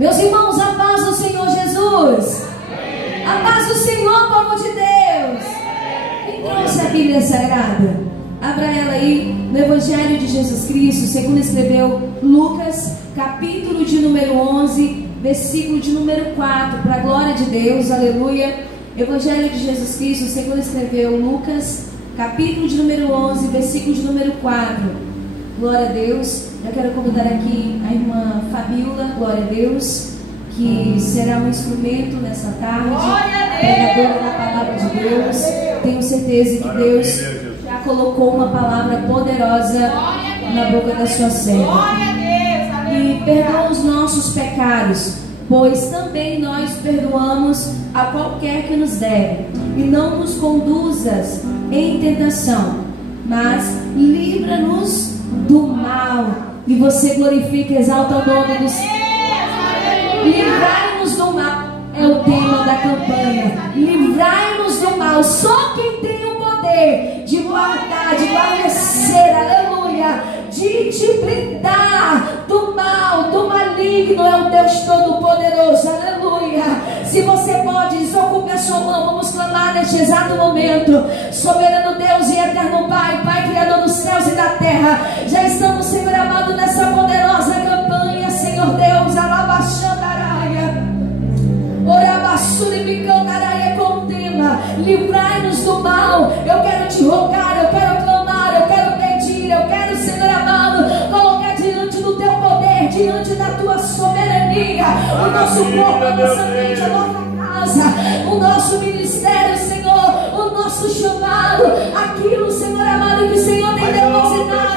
Meus irmãos, a paz do Senhor Jesus. A paz do Senhor, povo de Deus. Quem trouxe a Bíblia Sagrada? Abra ela aí no Evangelho de Jesus Cristo, segundo escreveu Lucas, capítulo de número 11, versículo de número 4, para a glória de Deus, aleluia. Evangelho de Jesus Cristo, segundo escreveu Lucas, capítulo de número 11, versículo de número 4. Glória a Deus. Eu quero convidar aqui a irmã Fabiola, glória a Deus, que será um instrumento nessa tarde, pregadora da palavra de Deus. Tenho certeza que Deus já colocou uma palavra poderosa na boca da sua serva. E perdoa os nossos pecados, pois também nós perdoamos a qualquer que nos deve. E não nos conduzas em tentação, mas livra-nos do mal. E você glorifica e exalta o nome do Senhor. Livrai-nos do mal é o tema da campanha. Livrai-nos do mal. Só quem tem o poder de guardar, de guarnecer, aleluia, de te blindar do mal, do maligno, é o Deus Todo-Poderoso, aleluia. Se você pode, desocupe a sua mão. Vamos clamar neste exato momento. Soberano Deus e eterno Pai, Pai Criador dos céus e da terra, já estamos, Senhor amado, nessa poderosa campanha, Senhor Deus, alabaxandaraia, orabassuribicanaraia, com o tema livrai-nos do mal. Eu quero te rogar, eu quero clamar, eu quero pedir, eu quero, Senhor amado, colocar diante do teu poder, diante da tua soberania, o nosso corpo, a nossa mente, a nossa casa, o nosso ministério, Senhor, o nosso chamado, aquilo, Senhor amado, que o Senhor tem depositado.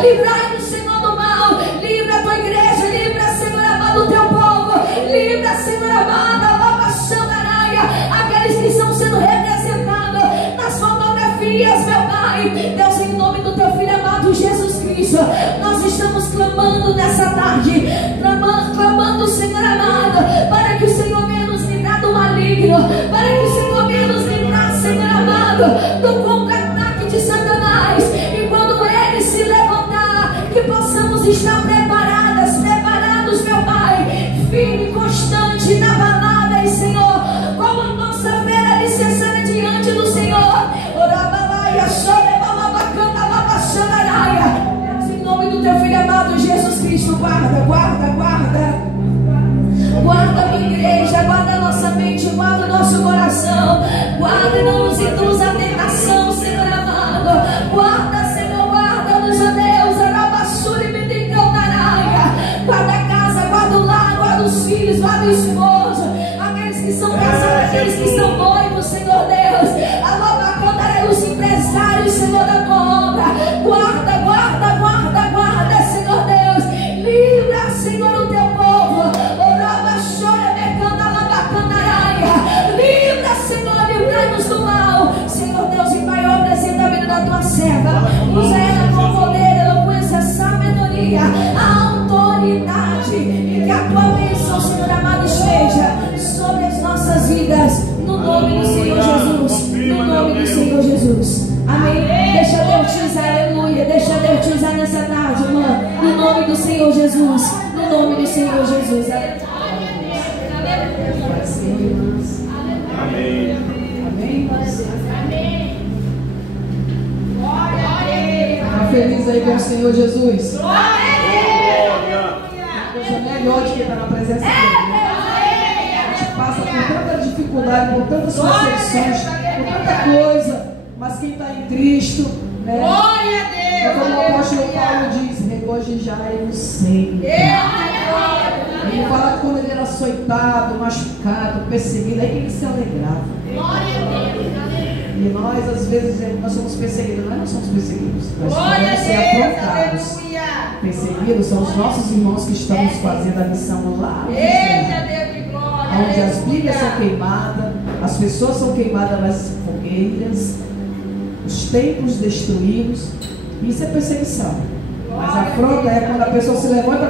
Livrai-nos, Senhor, do mal. Livra a tua igreja, livra, Senhor amado, o teu povo. Livra, Senhor amado, aqueles que estão sendo representados nas fotografias, meu Pai. Deus, em nome do teu Filho amado Jesus Cristo, nós estamos clamando nessa tarde, clamando, Senhor amado, para que o Senhor venha nos livrar do maligno, para que o Senhor venha nos livrar, Senhor amado, do contra-ataque de Satanás. E quando ele se levantar, que possamos estar preparados, meu Pai, firme e constante na balada, e Senhor, como a nossa fé alicerçada diante do Senhor. Deus, em nome do teu Filho amado Jesus Cristo, guarda, guarda, guarda. Guarda a tua igreja, guarda a nossa mente, guarda o nosso coração. Guarda e não nos induz à tentação, Senhor amado. Guarda, Senhor, guarda-nos, ó Deus. Guarda a casa, guarda o lar, guarda os filhos, guarda o esposo, aqueles que são casados, aqueles que são noivos, Senhor Deus. Os empresários, Senhor, da tua obra. Guarda, guarda, guarda, guarda, Senhor Deus. Livra, Senhor, o teu povo. Livra, Senhor, livrai-nos do mal. Senhor Deus, e Pai, eu apresento a vida da tua serva. Usa ela com poder, eloquência, sabedoria, a autoridade, e que a tua bênção, Senhor amado, esteja sobre as nossas vidas, no nome do Senhor Jesus, no nome do Senhor Jesus, amém. Deixa Deus te usar, aleluia. Deixa Deus te usar nessa tarde, irmã, no nome do Senhor Jesus, no nome do Senhor Jesus, aleluia. Amém. Amém. Está feliz aí com o Senhor Jesus? Glória. Coisa melhor de que estar na presença dele. A gente passa por tanta dificuldade, por tantas perseguições, por tanta coisa, mas quem está em Cristo, né? Glória a Deus. Como o apóstolo Paulo diz, regozijai no Senhor. Ele fala que quando ele era açoitado, machucado, perseguido, aí que ele se alegrava. Glória a Deus. E nós, às vezes, nós somos perseguidos, nós não somos perseguidos, nós Glória podemos a ser Deus. afrontados. Aleluia. Perseguidos são os nossos irmãos que estamos fazendo a missão lá, Eita, Deus de glória. onde as Bíblias são queimadas, as pessoas são queimadas nas fogueiras, os templos destruídos. Isso é perseguição. Mas a afronta é quando a pessoa se levanta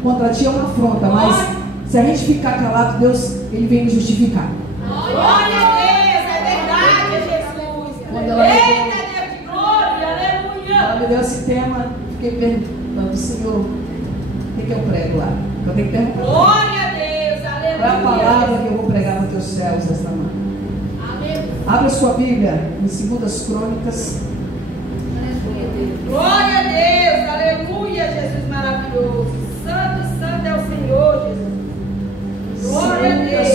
contra ti, é uma afronta. Mas se a gente ficar calado, Deus, ele vem nos justificar. Glória a Deus, é verdade, Jesus. Quando ela Eita, Deus de glória. Ela me deu esse tema, fiquei perguntando, Senhor, o que eu prego lá? Eu tenho que perguntar. Glória a Deus, aleluia. Qual é a palavra que eu vou pregar nos teus céus esta manhã? Abra sua Bíblia em 2 Crônicas. Glória a Deus, aleluia, Jesus maravilhoso. Santo, santo é o Senhor, Jesus. Glória a Deus.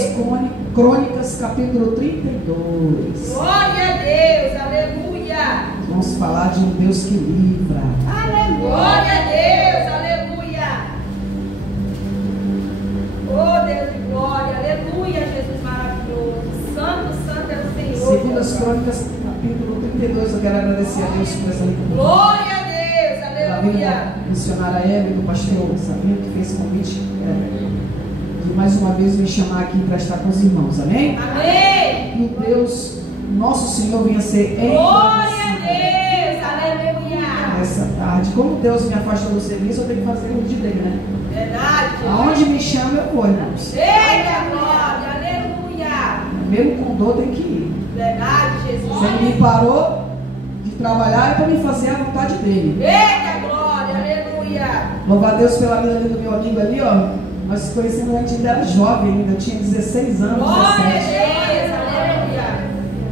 Crônicas, capítulo 32. Glória a Deus, aleluia. Vamos falar de um Deus que livra. Glória a Deus, aleluia. Oh Deus de glória, aleluia, Jesus maravilhoso. Santo, santo é o Senhor. 2 Crônicas, capítulo 32. Eu quero agradecer a Deus por essa leitura. Glória a Deus, A vida aleluia. da missionária Eva e do pastor Sabino, que fez convite de mais uma vez me chamar aqui para estar com os irmãos, amém? Amém. Que o Deus, nosso Senhor, venha ser Glória a Deus, aleluia. nessa tarde. Como Deus me afastou do serviço, eu tenho que fazer o de dele, né? Verdade. Aonde me chama, eu vou, irmãos. Eita glória, aleluia. Mesmo com dor, tem que ir. Verdade, Jesus. Se ele me parou de trabalhar, é para me fazer a vontade dele. Eita glória, aleluia. Louvar a Deus pela vida do meu amigo ali, ó. Nós conhecemos antes, ele era jovem ainda, eu tinha 16 anos, Glória a 17. Deus, aleluia.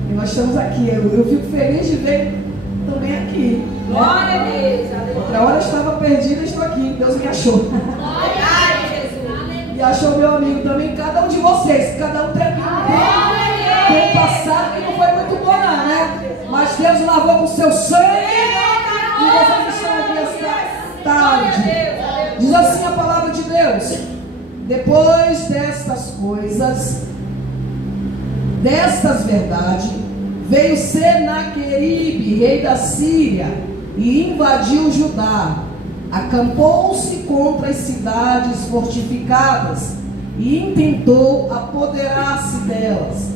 E nós estamos aqui. Eu fico feliz de ver também aqui. Glória a Deus, aleluia. Outra hora eu estava perdida, estou aqui. Deus me achou. Verdade, Jesus. E achou meu amigo também, cada um de vocês. Cada um tem um passado que não foi muito bom, não, né? Mas Deus lavou com seu sangue. E vocês estão aqui esta tarde. Diz assim a palavra de Deus: depois destas coisas, destas verdades, veio Senaqueribe, rei da Síria, e invadiu Judá. Acampou-se contra as cidades fortificadas e intentou apoderar-se delas.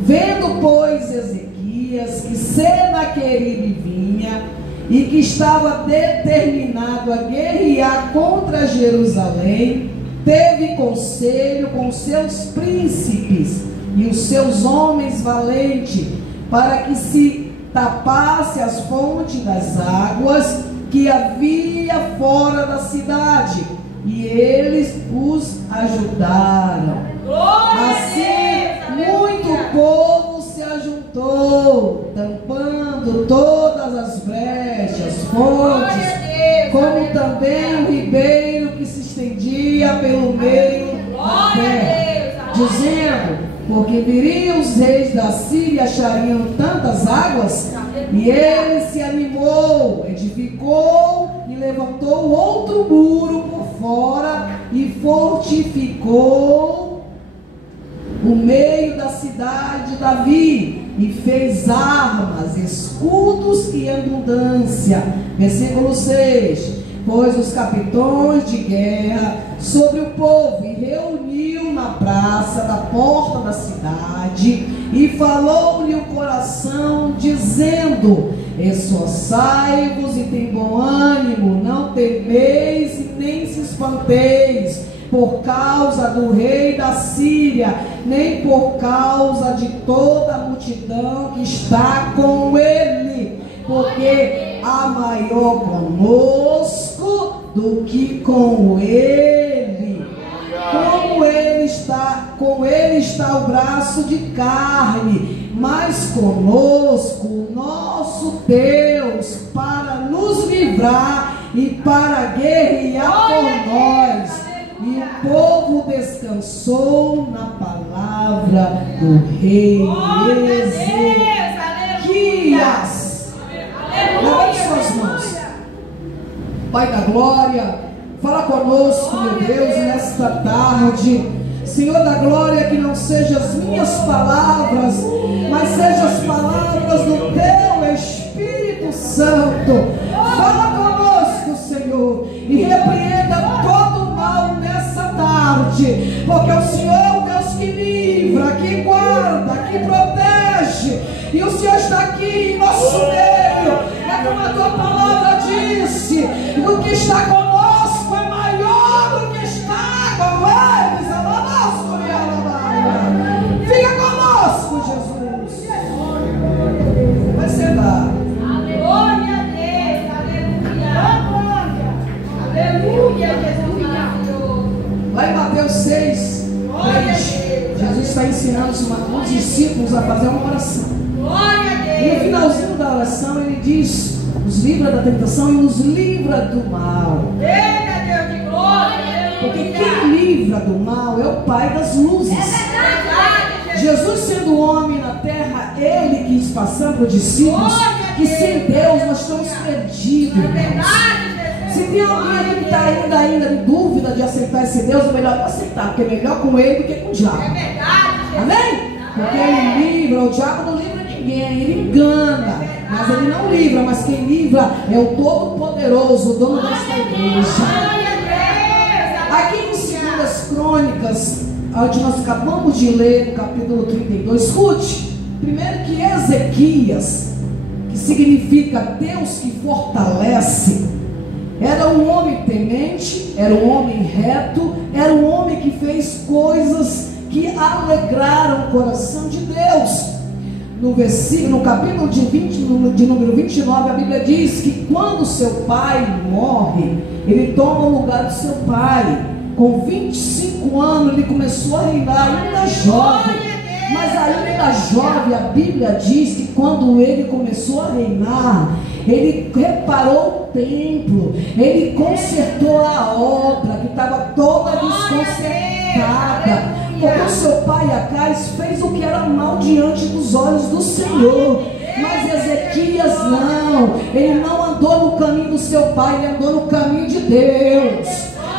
Vendo, pois, Ezequias que Senaqueribe vinha e que estava determinado a guerrear contra Jerusalém, teve conselho com seus príncipes e os seus homens valentes, para que se tapasse as fontes das águas que havia fora da cidade, e eles os ajudaram. Assim, muito povo se ajuntou, tampando todas as brechas, fontes, como também o ribeiro que se estendia pelo meio da terra, dizendo: porque viriam os reis da Síria e achariam tantas águas. E ele se animou, edificou e levantou outro muro por fora e fortificou o meio da cidade de Davi e fez armas, escudos e abundância. Versículo 6. Pôs os capitões de guerra sobre o povo e reuniu na praça da porta da cidade e falou-lhe o coração, dizendo: esforçai-vos e tem bom ânimo, não temeis e nem se espanteis por causa do rei da Síria, nem por causa de toda a multidão que está com ele, porque há maior conosco do que com ele. Com ele está o braço de carne, mas conosco o nosso Deus, para nos livrar e para guerrear por nós. E o povo descansou na palavra do rei Ezequias. Levante suas mãos. Pai da glória, fala conosco, meu Deus, nesta tarde. Senhor da glória, que não sejam as minhas palavras, mas sejam as palavras do Teu Espírito Santo. Fala conosco, Senhor, e repreenda todo o mal nessa tarde, porque o Senhor é o Deus que livra, que guarda, que protege, e o Senhor está aqui em nosso meio. É como a Tua palavra disse: o que está conosco é maior do que está com eles. Fica conosco, Jesus. Vai sentar. Glória a Deus, está ensinando os discípulos a fazer uma oração. Glória a E no Deus. finalzinho da oração ele diz: nos livra da tentação e nos livra do mal. Eita Deus de glória. Porque quem livra do mal é o Pai das luzes. Verdade, Jesus sendo homem na terra, ele quis passar para os discípulos que sem Deus nós estamos perdidos. É irmãos. verdade, Jesus. Se tem alguém aqui que está ainda em dúvida de aceitar esse Deus, é melhor não aceitar, porque é melhor com ele do que com o diabo. É verdade, Jesus. Amém? Porque ele livra, o diabo não livra ninguém, ele engana, mas ele não livra, mas quem livra é o Todo-Poderoso, o dono desta igreja. Glória a Deus. Aqui em 2 Crônicas, onde nós acabamos de ler no capítulo 32, escute, primeiro que Ezequias, que significa Deus que fortalece, era um homem temente, era um homem reto, era um homem que fez coisas que alegraram o coração de Deus. No capítulo de número 29, a Bíblia diz que quando seu pai morre, ele toma o lugar do seu pai. Com 25 anos ele começou a reinar, ainda jovem. Mas ainda jovem, a Bíblia diz que quando ele começou a reinar, ele reparou o templo, ele consertou a obra que estava toda desconcertada. Porque o seu pai Acais fez o que era mal diante dos olhos do Senhor. Mas Ezequias não, ele não andou no caminho do seu pai, ele andou no caminho de Deus,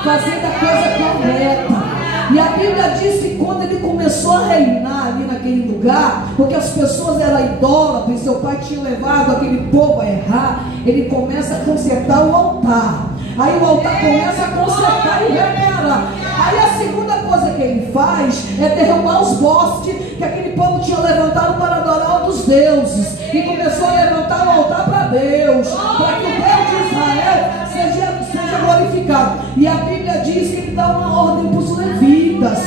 fazendo a coisa correta. E a Bíblia diz que quando ele começou a reinar ali naquele lugar, porque as pessoas eram idólatras e seu pai tinha levado aquele povo a errar, ele começa a consertar o altar. Aí o altar começa a consertar e reparar. Aí a segunda coisa que ele faz é derrubar os postes que aquele povo tinha levantado para adorar outros deuses. E começou a levantar o altar para Deus, para que o Deus de Israel seja glorificado. E a Bíblia diz que ele dá uma ordem para os levitas,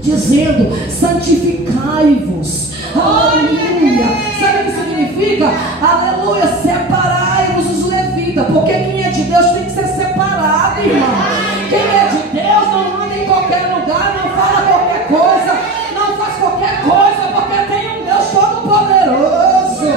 dizendo: santificai-vos. Aleluia. Sabe o que significa? Aleluia. Separai-vos os levitas. Porque quem é de Deus tem que ser separado, irmão. Quem é de Deus não anda em qualquer lugar, não fala qualquer coisa, não faz qualquer coisa, porque tem um Deus todo-poderoso.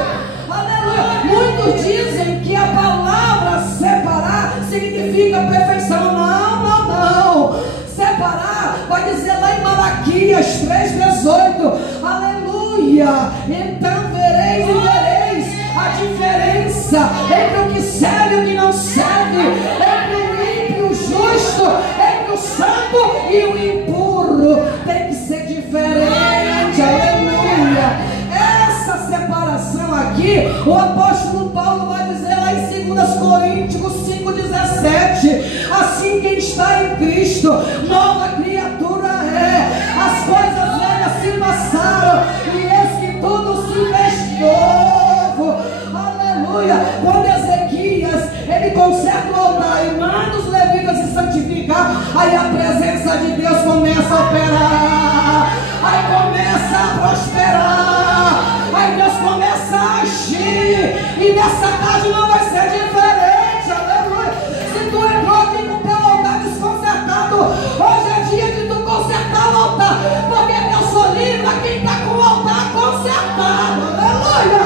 Aleluia. Muitos dizem que a palavra separar significa perfeição. Não, não, não. Separar vai dizer lá em Malaquias 3,18. Aleluia. Então vereis e vereis a diferença entre o que serve e o que não serve, entre o ímpio e o justo, entre o santo e o impuro. Tem que ser diferente. Aleluia. Essa separação aqui, o apóstolo Paulo vai dizer lá em 2 Coríntios 5,17: assim quem está em Cristo, nova criatura é. As coisas velhas se passaram e eis que tudo se fez novo. Aleluia. Quando Ezequias ele conserta o altar e manda os levitas se santificar, aí a presença de Deus começa a operar, aí começa a prosperar, aí Deus começa a agir, e nessa tarde não vai ser diferente. Aleluia. Se tu entrou aqui com o teu altar desconcertado, hoje é dia de tu consertar o altar, porque Deus só livra quem está com o altar consertado. Aleluia.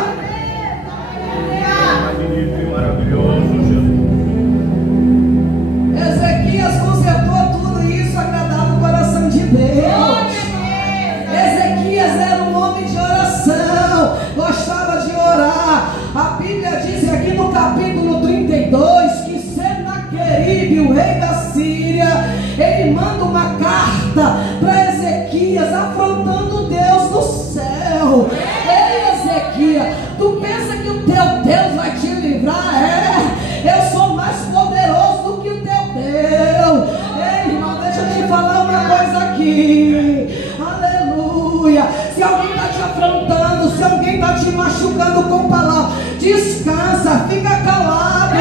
Magnífico e maravilhoso, Jesus. Ezequias consertou tudo isso, agradava o coração de Deus. Ezequias era um homem de oração, gostava de orar. A Bíblia diz aqui no capítulo 32 que Senaqueribe, o rei da Síria, ele manda uma carta para Ezequias afrontando Deus no céu. Ei, Ezequias, tu pensa que o teu Deus vai te livrar? Eu sou mais poderoso do que o teu Deus. Ei, irmão, deixa eu te falar uma coisa aqui. Aleluia. Se alguém está te afrontando, se alguém está te machucando com palavras, descansa, fica calado,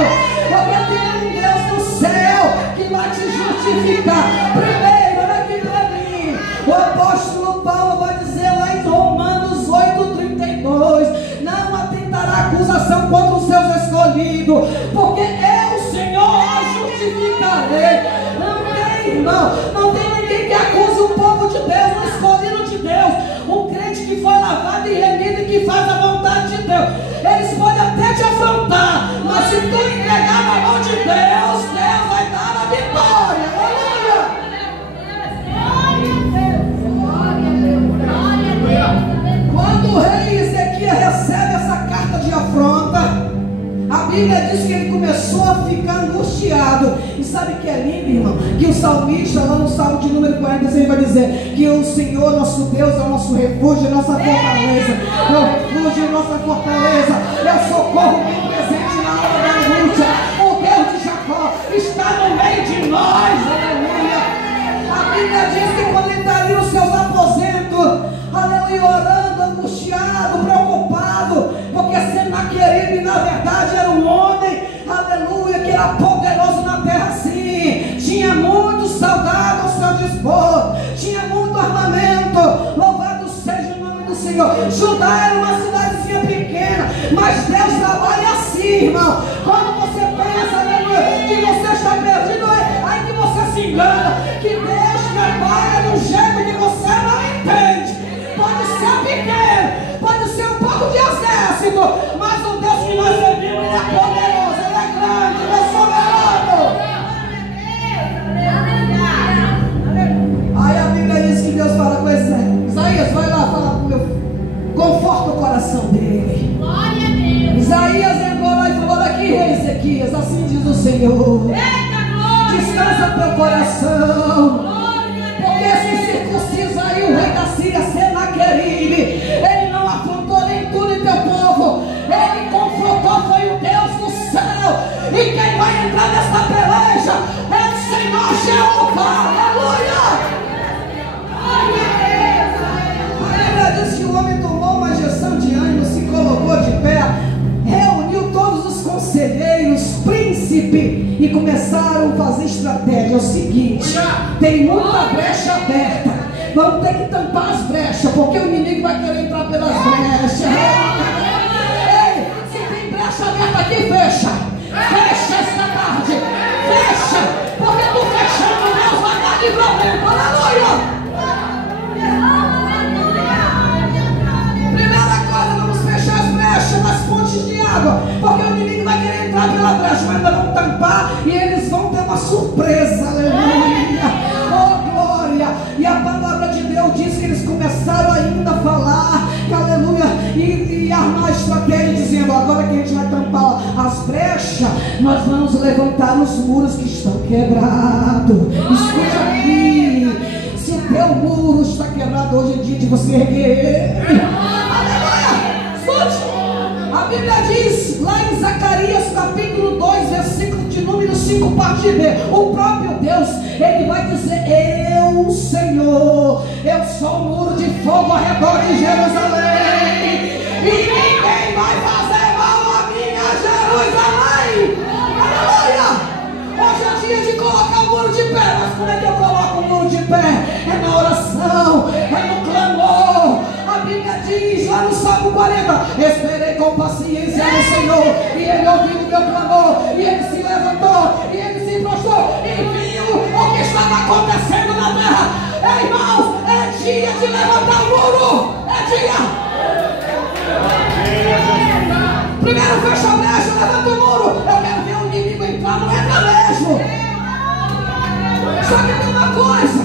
porque tem um Deus no céu que vai te justificar. Primeiro, olha aqui para mim, o apóstolo Paulo vai dizer lá em Romanos 8,32: não atentará acusação contra os seus escolhidos, porque eu, Senhor, os justificarei. Não tem, irmão, não tem ninguém que acuse o povo de Deus, o escolhido de Deus, um crente que foi lavado e remido e que faz a vontade de Deus, eles podem até te afrontar, mas se tu entregar na mão de Deus, Deus vai dar a vitória. Aleluia! Quando o rei Ezequias recebe essa carta de afronta, a Bíblia diz que ele começou a ficar angustiado. E sabe o que é lindo, irmão? Que o salmista, lá no Salmo de número 46, vai dizer que o Senhor, nosso Deus, é o nosso refúgio, nossa fortaleza. É o refúgio, nossa fortaleza. É o socorro bem presente na hora da angústia. O Deus de Jacó está no meio de nós. Aleluia! A Bíblia diz que quando ele está ali nos seus aposentos, aleluia, orando, angustiado, preocupado, porque Senaqueribe na verdade era um homem, aleluia, que era poderoso na terra, sim, tinha muitos soldados ao seu dispor, tinha muito armamento, louvado seja o nome do Senhor. Judá era uma cidadezinha pequena, mas Deus trabalha assim, irmão. Quando você pensa, aleluia, que você está perdido, aí que você se engana, que Deus trabalha de um jeito que você não entende. Pode ser pequeno, pode ser um pouco de exército, mas o Deus que nós servimos, Ele é poderoso, Ele é grande, Ele é soberano. Aí a Bíblia diz que Deus fala com Isaías, vai lá, fala com meu, conforta o coração dele. Glória a Deus. Isaías entrou lá e falou: olha aqui, rei Ezequias, assim diz o Senhor, descansa teu coração, porque se circuncisa aí o rei da Síria, Senaqueribe. Ele não afrontou nem tu nem teu povo, ele confrontou, foi o Deus do céu. E quem vai entrar nessa peleja é o Senhor Jeová. Aleluia! A Bíblia diz que o homem tomou uma injeção de ânimo, se colocou de pé, reuniu todos os conselheiros, príncipe, e começaram a fazer estratégia. É o seguinte: tem muita brecha aberta, vamos ter que tampar as brechas, porque o inimigo vai querer entrar pelas brechas. Ei, se tem brecha aberta aqui, fecha. Fecha esta tarde. Fecha, porque tu fechando, Deus vai dar livramento. Aleluia! Primeira coisa, vamos fechar as brechas nas fontes de água, porque o inimigo vai querer entrar pela brecha, mas ainda vão tampar e eles vão ter uma surpresa. Aleluia! Oh glória! E a palavra de Deus diz que eles começaram ainda a falar, aleluia, e armar estratégia, dizendo: agora que a gente vai tampar as brechas, nós vamos levantar os muros que estão quebrados. Escute aqui, se o teu muro está quebrado, hoje é dia de você erguer. Aleluia! Escute! A Bíblia diz lá em Zacarias capítulo 2, versículo de número 5, parte B, o próprio Deus, Ele vai dizer: eu, Senhor, eu sou o muro de fogo ao redor de Jerusalém, e ninguém vai fazer mal a minha Jerusalém. Aleluia! Hoje é dia de colocar o muro de pé, mas como é que eu coloco o muro de pé? É na oração, é no clamor. A Bíblia diz lá no Salmo 40: esperei com paciência no Senhor, e Ele ouviu o meu clamor, e Ele se levantou, e Ele se prostrou, e viu o que estava acontecendo na terra. Ei, irmãos, é dia de levantar o muro, é dia. Primeiro fecha a brecha, levanta o muro. Eu quero ver o inimigo entrar, não entra mesmo. Só que tem uma coisa: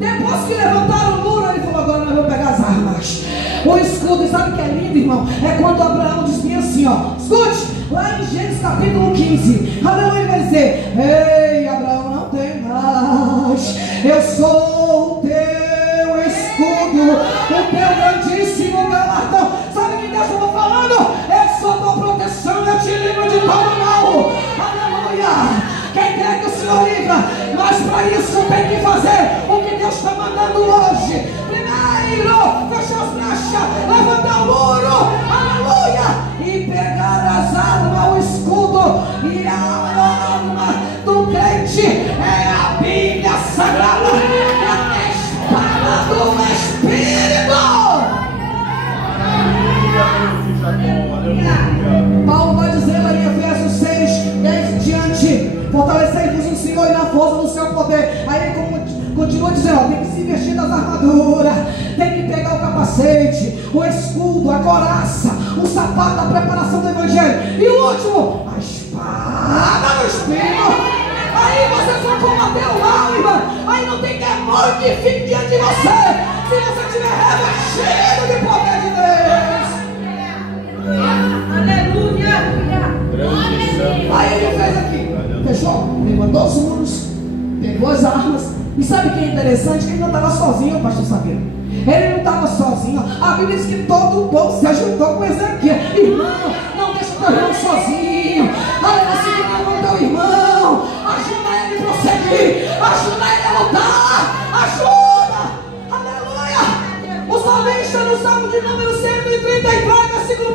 depois que levantaram o muro, ele falou: agora nós vamos pegar as armas, o escudo. E sabe o que é lindo, irmão? É quando Abraão diz bem assim, ó, escute, lá em Gênesis capítulo 15, aleluia, ele vai dizer: ei, Abraão, não tem mais, eu sou o teu escudo, o teu grandíssimo galardão. Sabe o que Deus estava falando? Eu sou tua proteção, eu te livro de todo mal. Aleluia! Quem quer que o Senhor livra? Mas para isso tem que fazer o que Deus está mandando hoje. Primeiro, fechar as brechas, levantar o muro, aleluia, e pegar as armas, o escudo. E a arma do crente é a Bíblia Sagrada, a espada do Espírito. Paulo vai dizer lá em Efésios 6, 10 em diante: fortalecei-vos no Senhor e na força do seu poder. Aí Continua dizendo, ó, tem que se vestir das armaduras, tem que pegar o capacete, o escudo, a coraça, o sapato, a preparação do evangelho. E o último, a espada do Espírito. Aí vocês vão combater o mal, irmão. Aí não tem demônio que fique diante de você, se você estiver revestido de poder de Deus. Aleluia. Aí ele fez aqui, fechou, levantou os muros, pegou as armas. E sabe o que é interessante? Que ele não estava sozinho, pastor Sabino. Ele não estava sozinho. A Bíblia diz que todo o povo se ajuntou com Ezequias. Irmão, não deixa o teu irmão sozinho. Aleluia, segura a mão do teu irmão. Ajuda ele a prosseguir. Ajuda ele a lutar. Ajuda. Aleluia. O salmista no Salmo de número 133, versículo 1.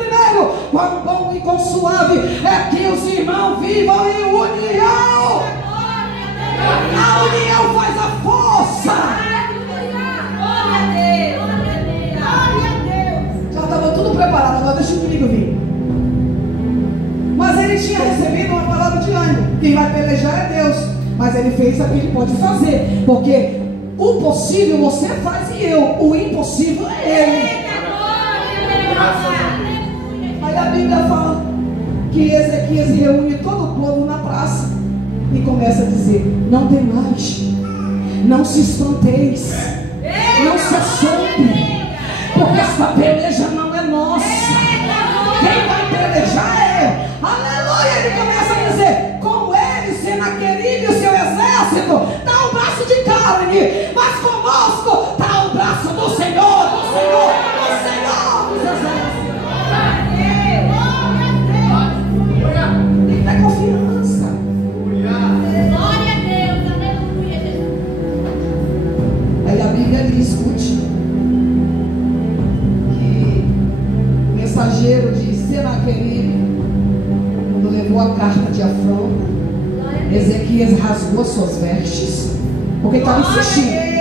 Quão bom e quão suave é que os irmãos vivam em união. A união faz a força. Glória a Deus. Glória a Deus. Já estava tudo preparado, agora deixa o inimigo vir. Mas ele tinha recebido uma palavra de ânimo. Quem vai pelejar é Deus. Mas ele fez o que ele pode fazer. Porque o possível você faz e eu. O impossível é ele. Aí a Bíblia fala que Ezequias reúne todo o povo na praça e começa a dizer: não tem mais, não se espanteis, não se assombре, porque essa peleja não é nossa. Quem vai pelejar é eu. Aleluia. Ele começa a dizer: com ele, Senaqueribe e o seu exército, está o braço de carne, mas conosco está o braço do Senhor, do Senhor, do Senhor dos exércitos. Tem que ter confiança. Glória a Deus. Aleluia, Jesus. Aí a Bíblia diz, escute, que o mensageiro de Senaqueribe, quando levou a carta de afronta, Ezequias rasgou suas vestes, porque estava insistindo.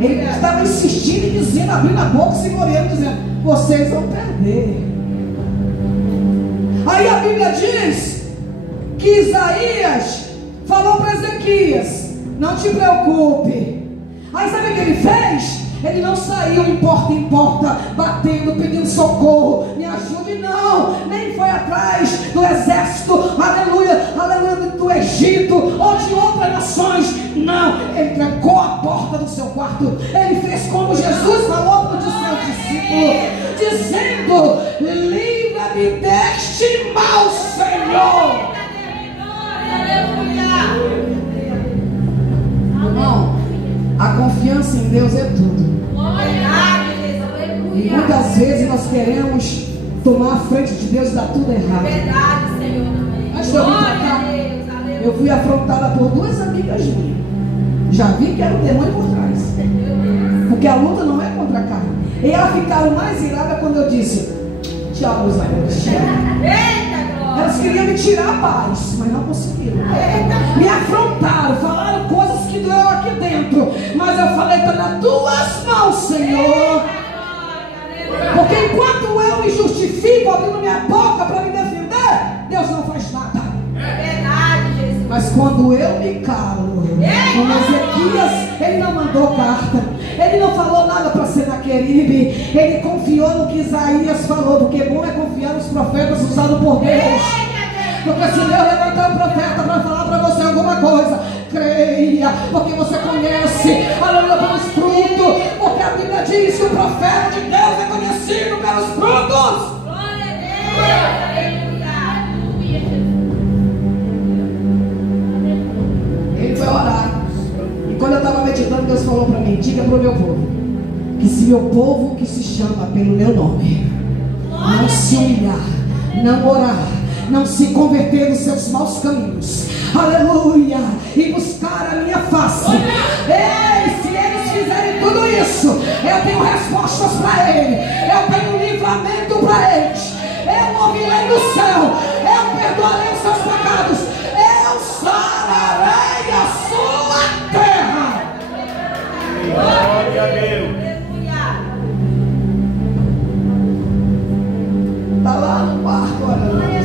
Ele estava insistindo e dizendo, abrindo a boca, segurando, dizendo: vocês vão perder. Aí a Bíblia diz que Isaías falou para Ezequias: não te preocupe. Aí sabe o que ele fez? Ele não saiu em porta, batendo, pedindo socorro, me ajude, não. Nem foi atrás do exército, aleluia, aleluia, do Egito ou de outras nações. Não, ele trancou a porta do seu quarto. Ele fez como Jesus falou para o seu discípulo, dizendo: livra-me deste mal, Senhor. Irmão, a confiança em Deus é tudo. E muitas vezes nós queremos tomar a frente de Deus e dar tudo errado. Verdade, Senhor. Antes de eu vir pra cá, eu fui afrontada por duas amigas minhas. Já vi que era um demônio por trás. Porque a luta não é contra a carne. E elas ficaram mais iradas quando eu disse: tchau, meus amores, tchau. Elas queriam me tirar a paz, mas não conseguiram. Me afrontaram, falaram coisas que doeu aqui dentro. Mas eu falei: está nas tuas mãos, Senhor. Porque enquanto eu me justifico abrindo minha boca para me defender, Deus não faz nada. Verdade, Jesus. Mas quando eu me calo, como Ezequias, ele não mandou carta, ele não falou nada para Senaqueribe, ele confiou no que Isaías falou, porque bom é confiar nos profetas usados por Deus. Porque se Deus levantar um profeta para falar para você alguma coisa, creia, porque você conhece, aleluia, pelos frutos, porque a Bíblia diz que o profeta de Deus é conhecido pelos frutos. Glória a Deus. Aleluia. Ele foi orar, e quando eu estava meditando, Deus falou para mim: diga para o meu povo, que se meu povo que se chama pelo meu nome não se humilhar, não orar, não se converter dos seus maus caminhos, aleluia, e buscar a minha face, ei, se eles fizerem tudo isso, eu tenho respostas para eles, eu tenho livramento para eles, eu ouvirei do céu, eu perdoarei os seus pecados, eu sararei a sua terra. Glória a Deus. Está lá no quarto, olha,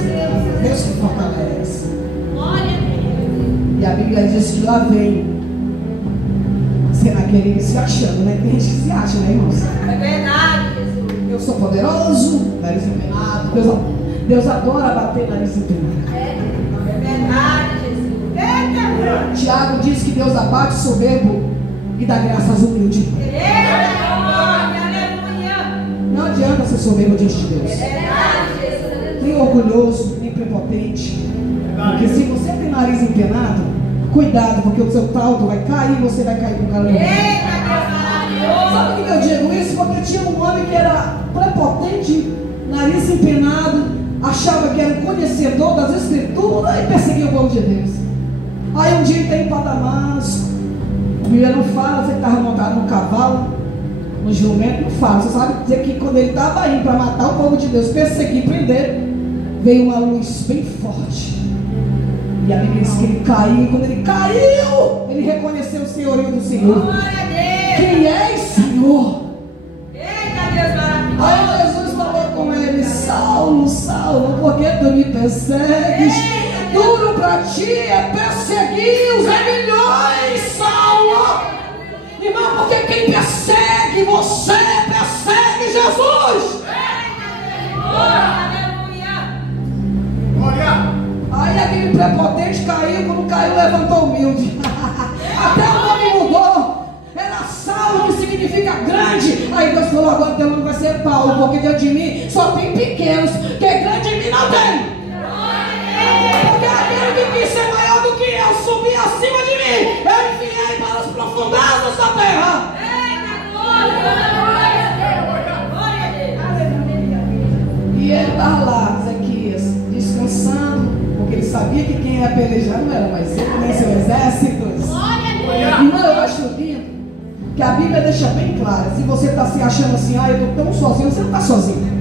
Deus que fortalece. Glória a Deus. E a Bíblia diz que lá vem querendo se achando, né? Tem gente que se acha, né, irmãos? É verdade, Jesus. Eu sou poderoso, nariz empenado. Deus adora bater nariz empenado. É verdade, Jesus. Eita, Tiago diz que Deus abate o soberbo e dá graça aos humildes. eita, glória, aleluia. Não adianta ser soberbo diante de Deus. É verdade, Jesus. Nem orgulhoso, nem prepotente. Porque se você tem nariz empenado, cuidado, porque o seu taldo vai cair e você vai cair com o cara. Eita, Deus maravilhoso. Sabe por que eu digo isso? Porque tinha um homem que era prepotente, nariz empenado, achava que era um conhecedor das escrituras e perseguia o povo de Deus. Aí um dia ele está indo para Damasco. A Bíblia não fala se ele estava montado no cavalo, no jumento, não fala. Você sabe dizer que quando ele estava indo para matar o povo de Deus, perseguir, prender, veio uma luz bem forte. E a Bíblia diz que ele caiu, e quando ele caiu, ele reconheceu o senhorio do Senhor. Glória a Deus. Quem és, Senhor? Eita, Deus maravilhoso. Aí Jesus falou com ele: Saulo, Saulo, por que tu me persegues? Duro para ti é perseguir os milhões, Saulo. Irmão, porque quem persegue você, persegue Jesus. Aleluia. Glória. Aí aquele prepotente caiu, quando caiu levantou humilde. Até o nome mudou. Era Saulo, que significa grande. Aí Deus falou: agora teu nome vai ser Paulo, porque dentro de mim só tem pequenos, que grande em mim não tem. Porque aquele que quis ser maior do que eu subir acima de mim, eu enviei para os profundados da terra. Eita, glória. Glória a Deus. E ele estava lá, Ezequias, descansando, porque ele sabia que quem ia pelejar não era mais ele, nem seu exército. Irmão, eu acho lindo que a Bíblia deixa bem clara. Se você está se achando assim, eu estou tão sozinho, você não está sozinho.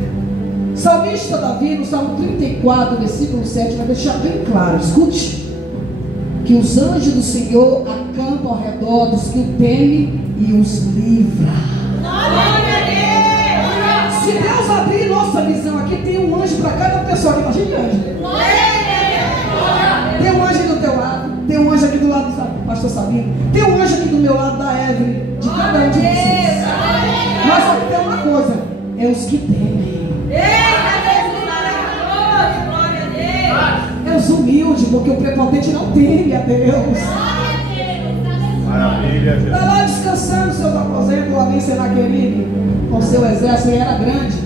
Salmista Davi, no Salmo 34, versículo 7, vai deixar bem claro. Escute: que os anjos do Senhor acampam ao redor dos que o temem e os livra. Glória a Deus. Se Deus abrir nossa visão aqui, tem um anjo para cada pessoa aqui. Imagina anjo. Tem um anjo do teu lado, tem um anjo aqui do lado do pastor Sabino, tem um anjo aqui do meu lado da Evelyn, de cada um de vocês. Mas só que tem uma coisa: é os que temem. Eita, Deus maravilhoso. Glória a Deus. É os humildes, porque o prepotente não teme a Deus. Maravilha, Está Jesus. lá descansando seus aposentos, lá em Senaqueribe, com seu exército. Ele era grande.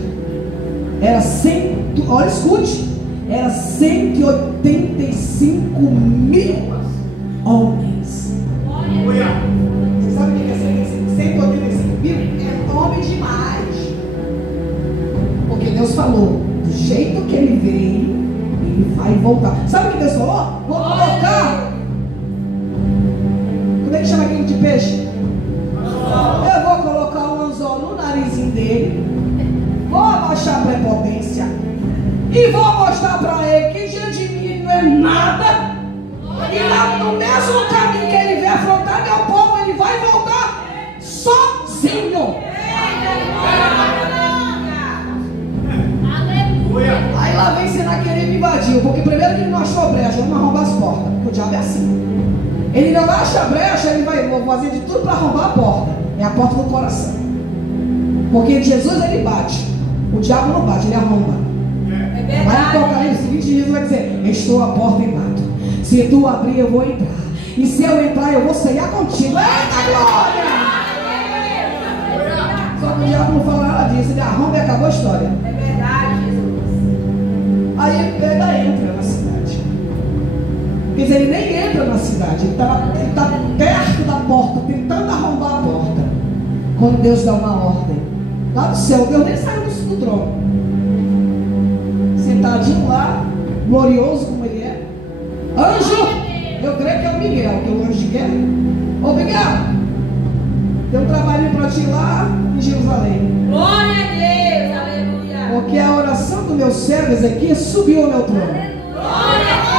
Era 100, olha, escute, era 185 mil homens. Glória. Você sabe o que é 185 mil? É nome demais. Porque Deus falou: do jeito que ele veio, ele vai voltar. Sabe o que Deus falou? Vou colocar. Como é que chama aquilo de peixe? Eu vou colocar um anzol no narizinho dele, vou abaixar a prepotência e vou mostrar para ele que diante de mim ele não é nada. E lá no mesmo caminho que ele veio afrontar meu povo, ele vai voltar sozinho. Aí lá vem Senaqueribe invadiu, porque primeiro que ele não achou brecha, vamos arrombar as portas. O diabo é assim. Ele não acha brecha, ele vai fazer de tudo para arrombar a porta. É a porta do coração. Porque Jesus ele bate, o diabo não bate, ele arromba. É Vai verdade. tocar isso, 20 dias vai dizer: estou à porta e bato. Se tu abrir, eu vou entrar. E se eu entrar, eu vou ceiar contigo. Eita glória! Só que o diabo não fala nada disso, ele arromba e acabou a história. É verdade, Jesus. Aí ele pega e entra na cidade. Quer dizer, ele nem entra na cidade, ele está perto da porta, tentando arrombar a porta. Quando Deus dá uma ordem, lá do céu, Deus nem saiu do trono. Sentadinho lá, glorioso como ele é. Anjo, eu creio que é o Miguel, que é o anjo de guerra. Ô Miguel, tem um trabalhinho para ti lá em Jerusalém. Glória a Deus. Aleluia. Porque a oração do meu servo Ezequias subiu ao meu trono. Glória a Deus.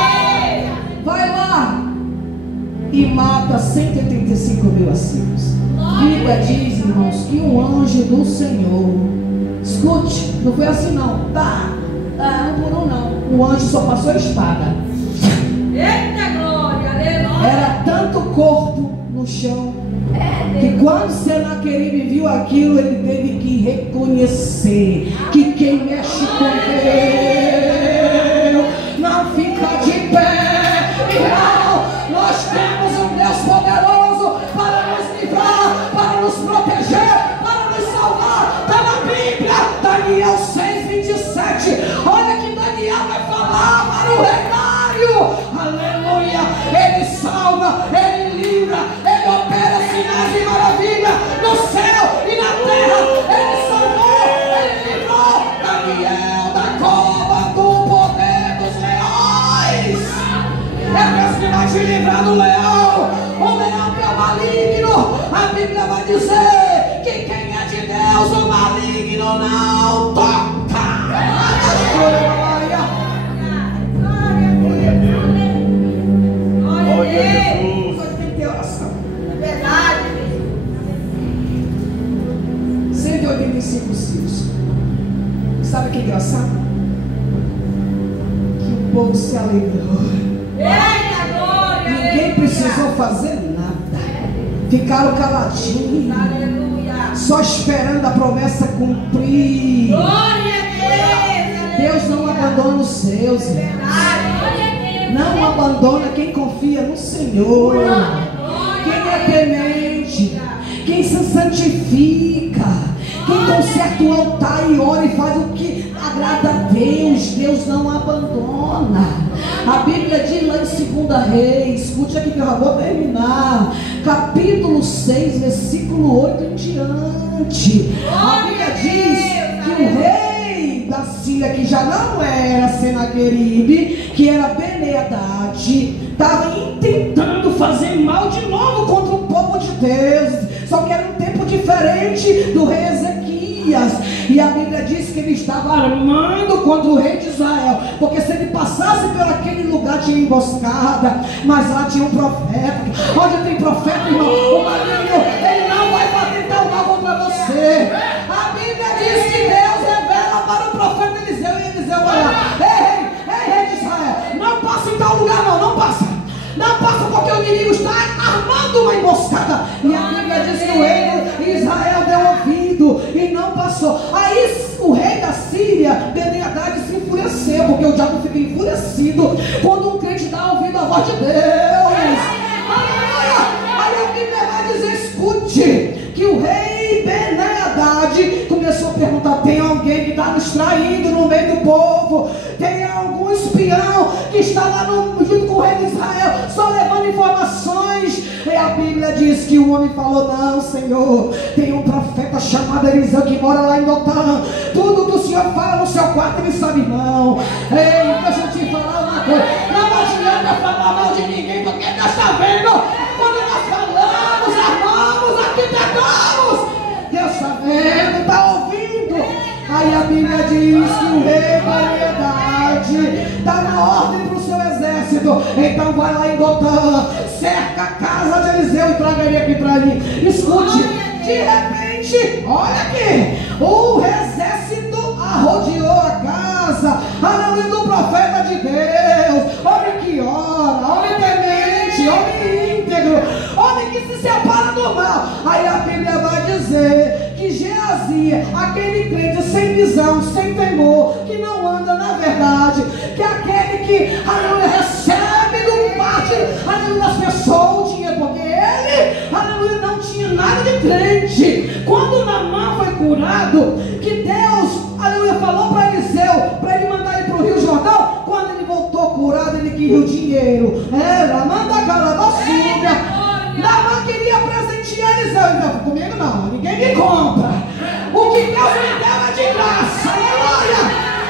Vai lá e mata 185 mil assírios. Bíblia diz, irmãos, que um anjo do Senhor, escute, não foi assim não, um por um não, o anjo só passou a espada. Eita glória, aleluia. Era tanto corpo no chão que Quando Senaqueribe viu aquilo, ele teve que reconhecer que quem mexe com Deus não fica de pé. Irmão, nós temos um Deus poderoso para nos livrar, para nos proteger, para nos salvar. Está na Bíblia, Daniel 6:27. Olha que Daniel vai falar para o reinário. Aleluia. Ele salva, ele livra, ele opera sinais e maravilhas no céu e na terra. Ele salvou, ele livrou Daniel da cova do poder dos leões. É Deus que vai te livrar do leão. O leão que é o maligno. A Bíblia vai dizer que quem é de Deus, o maligno não toca. Glória a Jesus. Só que tem que ter oração. É verdade. 185 filhos. Sabe o que é engraçado? Que o povo se alegrou. Eita, glória. Ninguém precisou fazer nada. Ficaram caladinhos, Aleluia. só esperando a promessa cumprir. Glória a Deus. Deus não abandona os seus, irmãos. Glória a Deus. Não abandona quem confia no Senhor, quem é temente, quem se santifica, quem conserta o altar e ora e faz o que agrada a Deus. Deus não abandona. A Bíblia diz lá em 2 Reis, escute aqui que eu já vou terminar, capítulo 6, versículo 8 em diante. A Bíblia diz que o rei da Síria, que já não era Senaqueribe, que era Ben-Hadad, estava intentando fazer mal de novo contra o povo de Deus. Só que era um tempo diferente do rei Ezequias. E a Bíblia diz que ele estava armando contra o rei de Israel, porque se ele passasse por aquele lugar tinha emboscada, mas lá tinha um profeta. Onde tem profeta, irmão, o maligno, ele não vai tentar o mal contra você. A Bíblia diz que Deus revela para o profeta Eliseu, e Eliseu vai lá: ei, rei de Israel, não passa em tal lugar, não passa. Não passa, porque o inimigo está armando uma emboscada. E a Bíblia diz que o rei de Israel deu ouvido e não passou. Aí o rei da Síria, Ben-Hadad, se enfureceu, porque o diabo fica enfurecido quando um crente dá ouvido à voz de Deus. Aleluia! Aí a Bíblia vai dizer, escute, que o rei Ben-Hadad começou a perguntar: tem alguém que está nos traindo no meio do povo? Tem algum espião que está lá junto com o rei de Israel, só levando informações? E a Bíblia diz que o homem falou: não, Senhor, tem um profeta chamado Eliseu que mora lá em Dotã. Tudo que o Senhor fala no seu quarto, ele sabe não. Ei, deixa eu te falar uma coisa: não adianta falar mal de ninguém, porque Deus está vendo. Quando nós falamos, armamos, arquitetamos, Deus está vendo, está ouvindo. Aí a Bíblia diz que o rei Ben-Hadad dá uma ordem para o seu exército: então vai lá em Dotã, cerca a casa de Eliseu e traga ele aqui para mim. Escute, de repente, olha aqui, o exército arrodeou a casa, aleluia, do profeta de Deus. Homem que ora, homem temente, homem íntegro, homem que se separa do mal. Aí a Bíblia vai dizer que Geazi, aquele crente sem visão, sem temor, que não anda na verdade, que é aquele que, aleluia, recebe do parte, aleluia, das pessoas o dinheiro, porque ele, aleluia, não tinha nada de crente. Quando Naamã foi curado, que Deus, aleluia, falou para Eliseu, para ele mandar ele para o Rio Jordão, quando ele voltou curado, ele queria o dinheiro. Era, manda aquela doçura. Naamã queria presentear Eliseu. Não, comigo não, ninguém me compra. O que Deus me deu é de graça. Aleluia!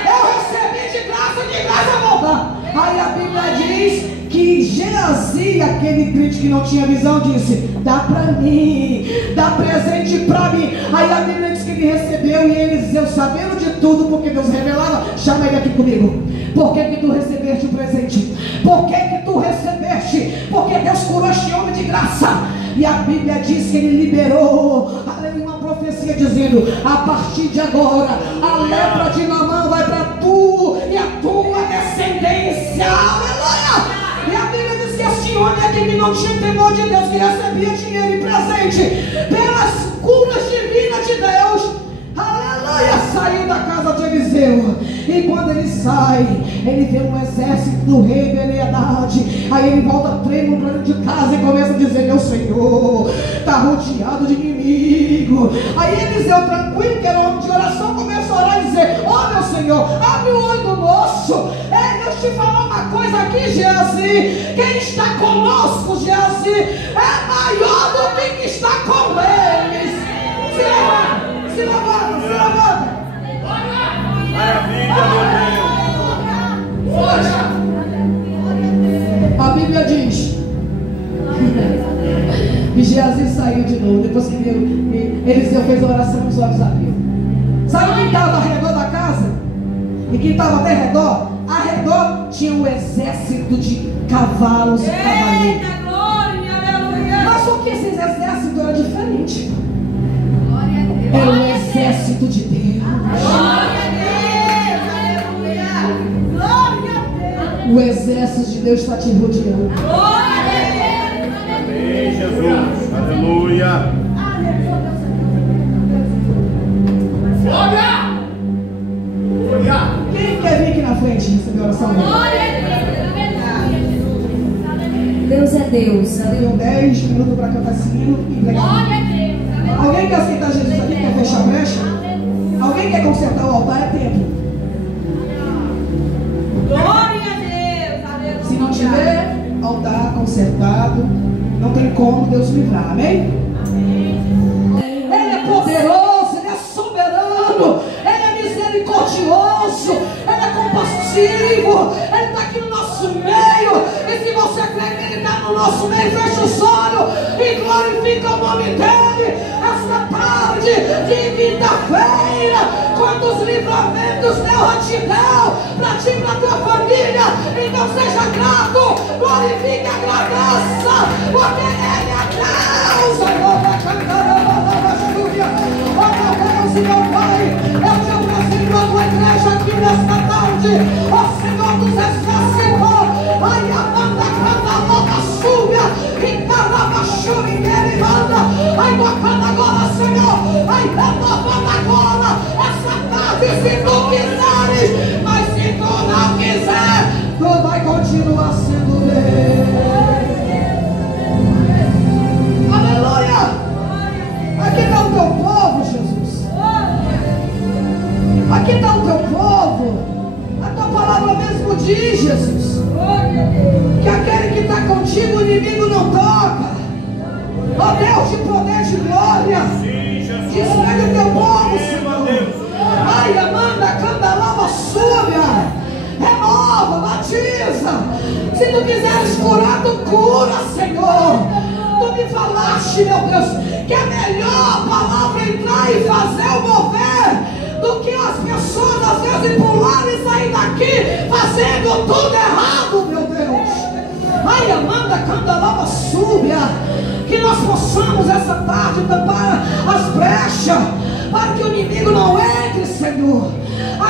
Eu recebi de graça eu vou dar. Aí a Bíblia diz que Geazi, aquele crente que não tinha visão, disse: dá para mim, dá presente para mim. Aí a Bíblia diz que ele recebeu, e Eliseu, sabendo de tudo, porque Deus revelava: chama ele aqui comigo. Por que tu recebeste o presente? Por que tu recebeste? Porque Deus curou este homem de graça. E a Bíblia diz que ele liberou, aleluia, uma profecia dizendo: a partir de agora a lepra de Naamã vai para tu e a tua descendência. Aleluia! E a Bíblia diz que este homem aqui que não não tinha temor de Deus, que recebia dinheiro e presente pelas curas divinas de Deus, aleluia, saiu da casa de Eliseu. E quando ele sai, ele vê um exército do rei Ben-Hadad. Aí ele volta trêmulo para dentro de casa e começa a dizer: meu Senhor está rodeado de inimigo. Aí Eliseu, tranquilo, que era um homem de oração, começa a orar e dizer: ó meu Senhor, abre o olho do moço. Deus te falou uma coisa aqui, Geazi: quem está conosco, Geazi, é maior do que quem está com eles. Se levanta, se levanta, se levanta. Maravilha, meu Deus. A Bíblia diz que Geazi saiu de novo. Depois que Eliseu fez a oração, os olhos abriram. Sabe quem estava ao redor da casa? E quem estava até redor? Ao redor tinha um exército de cavalos e cavaleiros. Mas só que esses exércitos eram diferentes. Era o exército de Deus. O exército de Deus está te rodeando. Amém, Jesus. Aleluia. Quem quer vir aqui na frente e receber a oração? Deus é Deus. Tenho 10 minutos para cantar esse hino e pregar. Alguém quer aceitar Jesus aqui? Quer fechar a brecha? Alguém quer consertar o altar? É tempo. Se não tiver altar consertado, não tem como Deus livrar. Amém? Ele é poderoso, Ele é soberano, Ele é misericordioso, Ele é compassivo, Ele está aqui no nosso meio. E se você crê que Ele está no nosso meio, fecha os olhos e glorifica o nome dEle. Esta tarde de quinta-feira, quantos livramentos Deus te deu para ti e para tua família. Então seja grato, glorifique, agradeça, porque Ele é Deus. Oh meu Deus e meu Pai, eu te apresento a tua igreja aqui nesta tarde. Ó Senhor dos exércitos, ai amanda, canta, louca, súbia, e caramba, chuva, e manda, ai tocando agora, Senhor, ai renovando agora, essa tarde, se tu quiseres, mas se tu não quiser, tu vai continuar sendo Deus. Aleluia! Aqui está o teu povo, Jesus. Aqui está o teu povo. A tua palavra mesmo diz, Jesus, que aquele que está contigo, o inimigo não toca. Ó Deus de poder, de glória, despegue o teu povo, Senhor. Ai, amanda, canta, lava, súbia, renova, batiza. Se tu quiseres curar, tu cura, Senhor. Tu me falaste, meu Deus, que é melhor a palavra entrar e fazer o mover do que as pessoas às vezes pularem e sair daqui fazendo tudo errado, meu Deus. Ai, amanda, canta, lava, súbia. Que nós possamos essa tarde tampar as brechas para que o inimigo não entre, Senhor.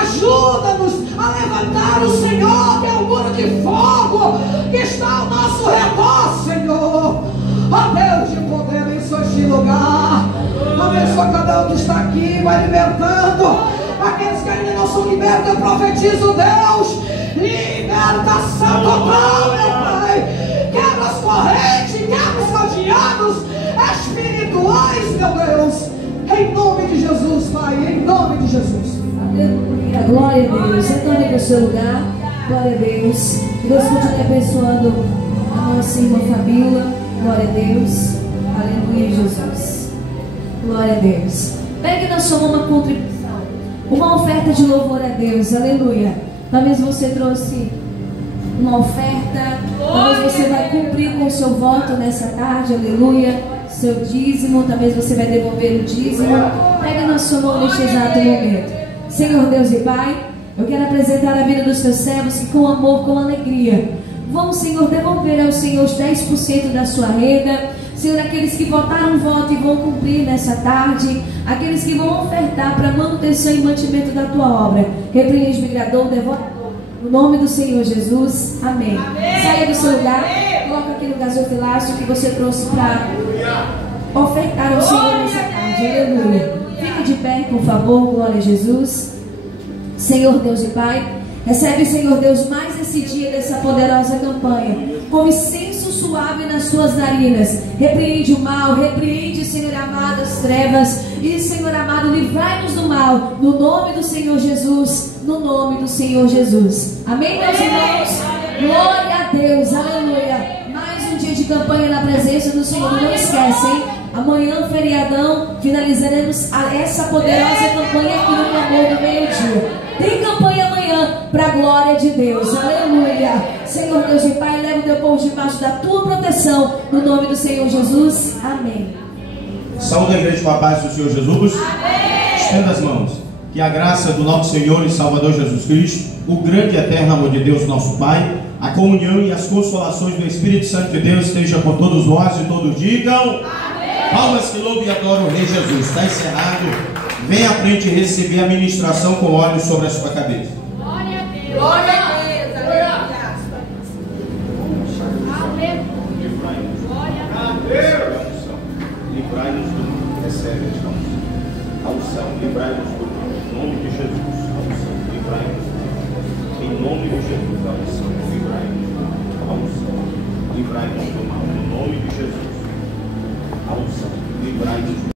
Ajuda-nos a levantar o Senhor, que é o muro de fogo que está ao nosso redor, Senhor. Ó Deus de poder, abençoa este lugar. Abençoa cada um que está aqui, vai libertando aqueles que ainda não são libertos. Eu profetizo, Deus, libertação total, meu Pai. Quebra as correntes, quebra os cadeados espirituais, meu Deus. Em nome de Jesus, Pai, em nome de Jesus. Aleluia, glória a Deus. Sentando para o seu lugar, glória a Deus. Deus continue abençoando a nossa irmã Fabíola. Glória a Deus. Aleluia, Jesus. Glória a Deus. Pegue na sua mão uma contribuição, uma oferta de louvor a Deus. Aleluia. Talvez você trouxe uma oferta, talvez você vai cumprir com o seu voto nessa tarde. Aleluia. Seu dízimo, talvez você vai devolver o dízimo. Pegue na sua mão neste exato momento. Senhor Deus e Pai, eu quero apresentar a vida dos teus servos que com amor, com alegria vão, Senhor, devolver ao Senhor os 10% da sua renda. Senhor, aqueles que votaram voto e vão cumprir nessa tarde, aqueles que vão ofertar para manutenção e mantimento da tua obra. Repreende o migrador, devorador. No nome do Senhor Jesus. Amém. Saia do seu lugar. coloca aqui no gasofilácio que você trouxe para ofertar ao Senhor nessa tarde. Aleluia. Fique de pé, por favor. Glória a Jesus. Senhor Deus e Pai, recebe, Senhor Deus, mais esse dia dessa poderosa campanha, como incenso suave nas tuas narinas. Repreende o mal, repreende, Senhor amado, as trevas. E, Senhor amado, livrai-nos do mal, no nome do Senhor Jesus, no nome do Senhor Jesus. Amém, meus irmãos? Glória a Deus, aleluia. Mais um dia de campanha na presença do Senhor. Não esquece, hein? Amanhã, feriadão, finalizaremos essa poderosa campanha aqui no Clamor do Meio-Dia. Tem campanha amanhã para a glória de Deus. Aleluia. Senhor Deus e Pai, leva o teu povo debaixo da tua proteção, no nome do Senhor Jesus. Amém. Saúde a igreja com a paz do Senhor Jesus. Amém. Estenda as mãos. Que a graça do nosso Senhor e Salvador Jesus Cristo, o grande e eterno amor de Deus, nosso Pai, a comunhão e as consolações do Espírito Santo de Deus esteja com todos vós e todos digam amém. Palmas que louvam e adoram o Rei Jesus. Está encerrado. Vem à frente receber a ministração com óleo sobre a sua cabeça. Glória a Deus. Glória a Deus. Livrai-nos do mal. Recebe a unção. Livrai-nos do mal. Em nome de Jesus. A unção. Livrai-nos do mal. Em nome de Jesus. A unção. Livrai-nos do mal. A unção. Livrai-nos do mal. Em nome de Jesus. A unção. Livrai-nos do mal.